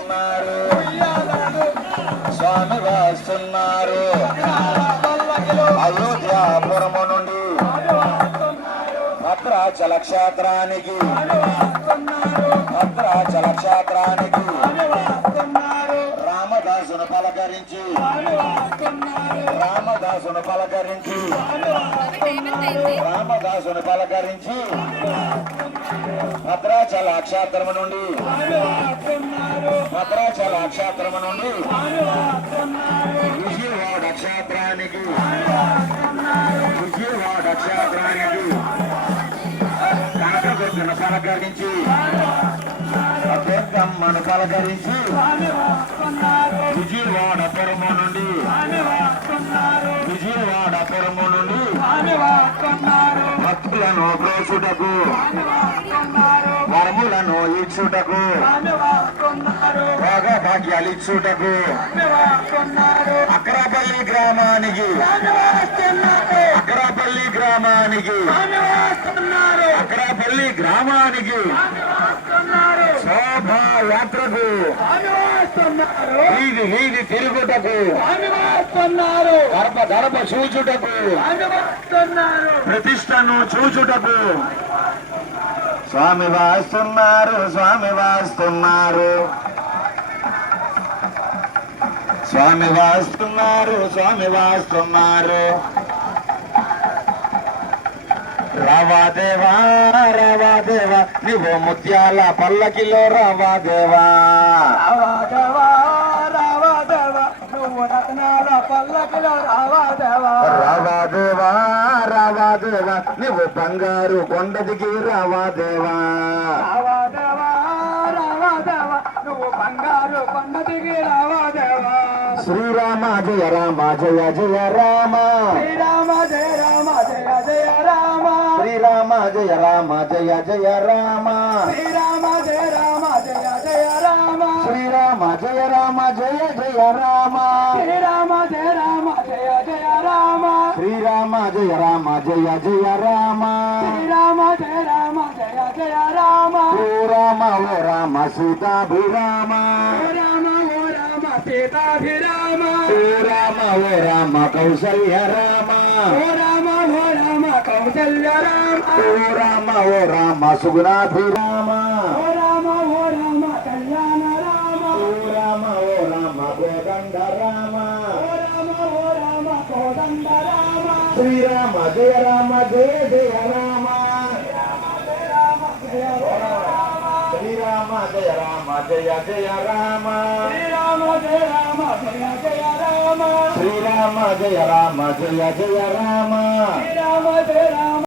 వస్తున్నారు స్వామి వస్తున్నారు అయోధ్యాపురము నుండి భద్రాచల క్షేత్రానికి రామదాసును పలకరించి భద్రాచల క్షేత్రము నుండి విజయవాడ క్షేత్రానికి కనకదుర్గను పలకరించి దుర్గమ్మను పలకరించి విజయవాడపురము నుండి భక్తులను ప్రోచుటకు వరములను ఇచ్చుటకు భాగ్యాలు ఇచ్చుటకు అక్రాపల్లి గ్రామానికి శోభాయాత్రకు వీధి తిరుగుటకు గడప చూచుటకు ప్రతిష్టను చూచుటకు స్వామి వాస్తున్నారు రావాదేవా నీవు ముత్యాల పల్లకిలో రావాదేవా నువ్వు రత్నాల పల్లకిలో రావాదేవా నువ్వు బంగారు కొండ దిగి రావాదేవా నువ్వు బంగారు కొండ దిగి రావాదేవా శ్రీరామ జయ రామ జయ జయ రామ శ్రీరామ జయ రామ జయ జయ రామ శ్రీరామ జయ రామ జయ జయ రామ శ్రీరామ జయ రామ జయ జయ రామ శ్రీరామ జయ రామ జయ జయ రామ శ్రీరామ జయ రామ జయ జయ రామ శ్రీరామ జయ రామ జయ జయ రామ శ్రీరామ జయ రామ జయ జయ రామ ఓ రామ సీతాభిరామ సీతాభిరామ ఓ రామ కౌసల్య రామ ఓ రామ సుగుణాభిరామ ఓ రామ కళ్యాణ రామ ఓ రామ కోదండ రామ శ్రీరామ జయ రామ జయ జయ రామ శ్రీరామ జయ రామ జయ జయ రామ శ్రీరామ జయ రామ జయ జయ రామ శ్రీరామ జయ రామ జయ జయ రామ శ్రీరామ జయ రామ